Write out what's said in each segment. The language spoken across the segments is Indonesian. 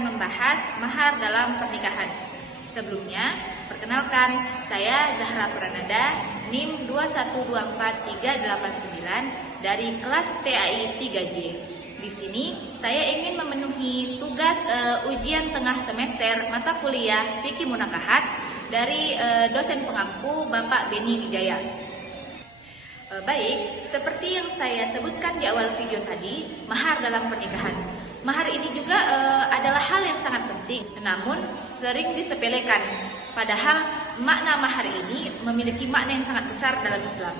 akan membahas mahar dalam pernikahan. Sebelumnya, perkenalkan, saya Zahra Pranada, NIM 2124389 dari kelas PAI 3J. Di sini saya ingin memenuhi tugas ujian tengah semester mata kuliah Fikih Munakahat dari dosen pengampu Bapak Beni Wijaya. Baik, seperti yang saya sebutkan di awal video tadi, mahar dalam pernikahan. Mahar ini juga adalah hal yang sangat penting, namun sering disepelekan. Padahal makna mahar ini memiliki makna yang sangat besar dalam Islam.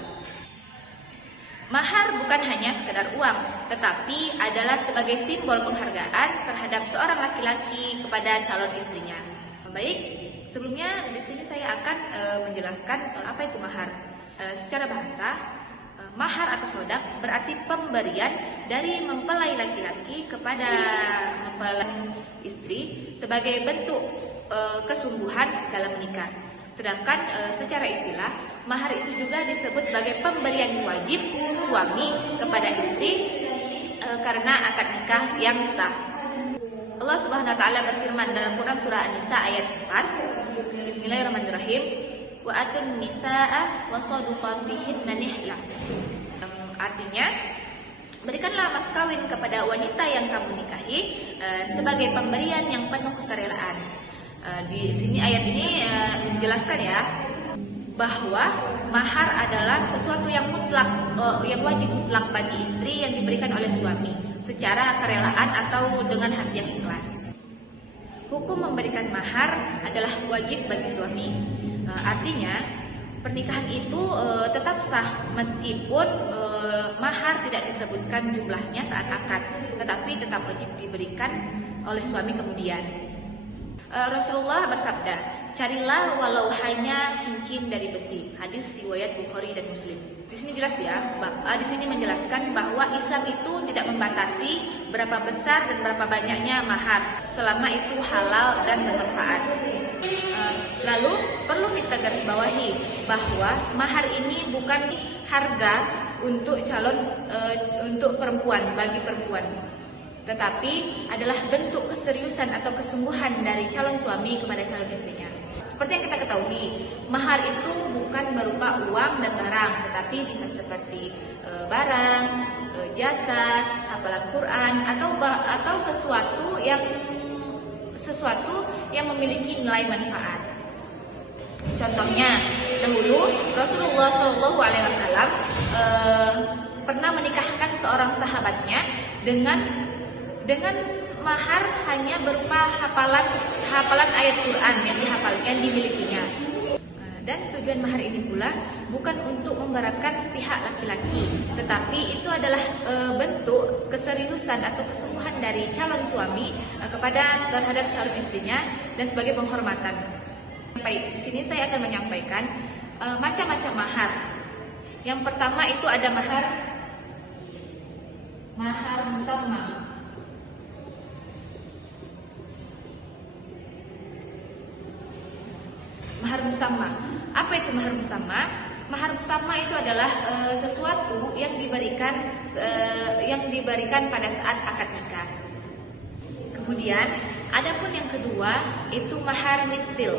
Mahar bukan hanya sekedar uang, tetapi adalah sebagai simbol penghargaan terhadap seorang laki-laki kepada calon istrinya. Baik, sebelumnya di sini saya akan menjelaskan apa itu mahar. Secara bahasa, mahar atau sodak berarti pemberian dari mempelai laki-laki kepada mempelai istri sebagai bentuk kesungguhan dalam menikah. Sedangkan secara istilah, mahar itu juga disebut sebagai pemberian wajib suami kepada istri karena akad nikah yang sah. Allah Subhanahu wa taala berfirman dalam Quran surah An-Nisa ayat 4. Bismillahirrahmanirrahim. Wa atun nisaa wa saduqatihinna nihlah. Artinya, berikanlah mas kawin kepada wanita yang kamu nikahi sebagai pemberian yang penuh kerelaan. Di sini ayat ini menjelaskan ya bahwa mahar adalah sesuatu yang mutlak, yang wajib mutlak bagi istri yang diberikan oleh suami secara kerelaan atau dengan hati yang ikhlas. Hukum memberikan mahar adalah wajib bagi suami. Artinya pernikahan itu tetap sah meskipun mahar tidak disebutkan jumlahnya saat akad, tetapi tetap wajib diberikan oleh suami kemudian. Rasulullah bersabda, carilah walau hanya cincin dari besi. Hadis riwayat Bukhari dan Muslim. Di sini jelas ya, di sini menjelaskan bahwa Islam itu tidak membatasi berapa besar dan berapa banyaknya mahar, selama itu halal dan bermanfaat. Lalu perlu kita garis bawahi bahwa mahar ini bukan harga untuk untuk perempuan, bagi perempuan, tetapi adalah bentuk keseriusan atau kesungguhan dari calon suami kepada calon istrinya. Seperti yang kita ketahui, mahar itu bukan berupa uang dan barang, tetapi bisa seperti barang, jasa, hafalan Quran, atau sesuatu yang memiliki nilai manfaat. Contohnya, dahulu Rasulullah SAW pernah menikahkan seorang sahabatnya dengan mahar hanya berupa hafalan ayat Quran yang dimilikinya. Dan tujuan mahar ini pula bukan untuk memberatkan pihak laki-laki, tetapi itu adalah bentuk keseriusan atau kesungguhan dari calon suami terhadap calon istrinya dan sebagai penghormatan. Baik, di sini saya akan menyampaikan macam-macam mahar. Yang pertama itu ada mahar musamma. Mahar musamma. Apa itu mahar musamma? Mahar musamma itu adalah sesuatu yang diberikan pada saat akad nikah. Kemudian, adapun yang kedua itu mahar mitsil.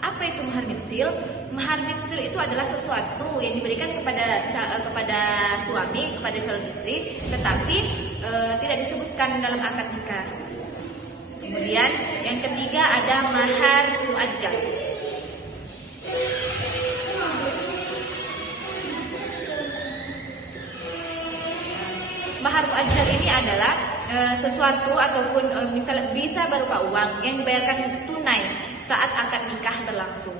Apa itu mahar mitsil? Mahar mitsil itu adalah sesuatu yang diberikan kepada suami, kepada calon istri, tetapi tidak disebutkan dalam akad nikah. Kemudian yang ketiga ada mahar muajjal. Mahar muajjal ini adalah sesuatu ataupun misalnya bisa berupa uang yang dibayarkan tunai saat akad nikah berlangsung.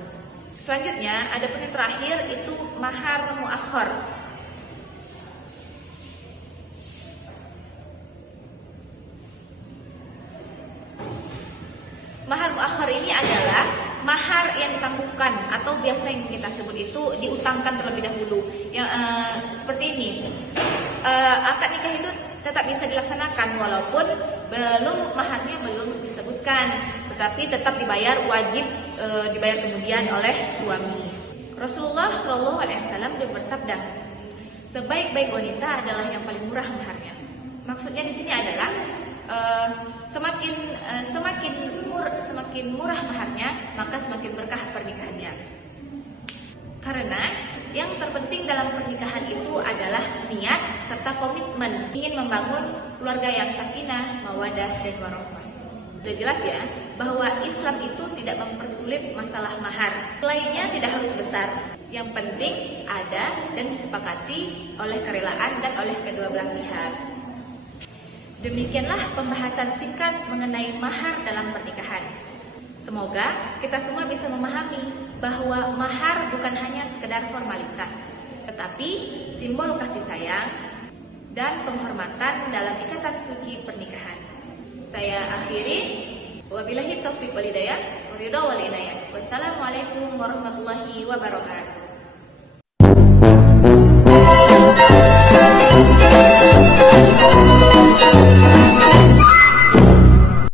Selanjutnya, ada pun yang terakhir itu mahar muakhir. Mahar muakhir ini adalah mahar yang ditangguhkan atau biasa yang kita sebut itu diutangkan terlebih dahulu. Yang seperti ini, akad nikah itu tetap bisa dilaksanakan walaupun maharnya belum disebutkan, tetapi tetap wajib dibayar kemudian oleh suami. Rasulullah SAW bersabda, sebaik-baik wanita adalah yang paling murah maharnya. Maksudnya di sini adalah semakin murah maharnya, maka semakin berkah pernikahannya. Karena yang terpenting dalam pernikahan itu adalah niat serta komitmen ingin membangun keluarga yang sakinah, mawaddah, dan warahmah. Sudah jelas ya bahwa Islam itu tidak mempersulit masalah mahar. Lainnya tidak harus besar. Yang penting ada dan disepakati oleh kerelaan dan oleh kedua belah pihak. Demikianlah pembahasan singkat mengenai mahar dalam pernikahan. Semoga kita semua bisa memahami bahwa mahar bukan hanya sekedar formalitas, tetapi simbol kasih sayang dan penghormatan dalam ikatan suci pernikahan. Saya akhiri, wabillahi taufiq wal hidayah, waridha wal inayah. Wassalamualaikum warahmatullahi wabarakatuh.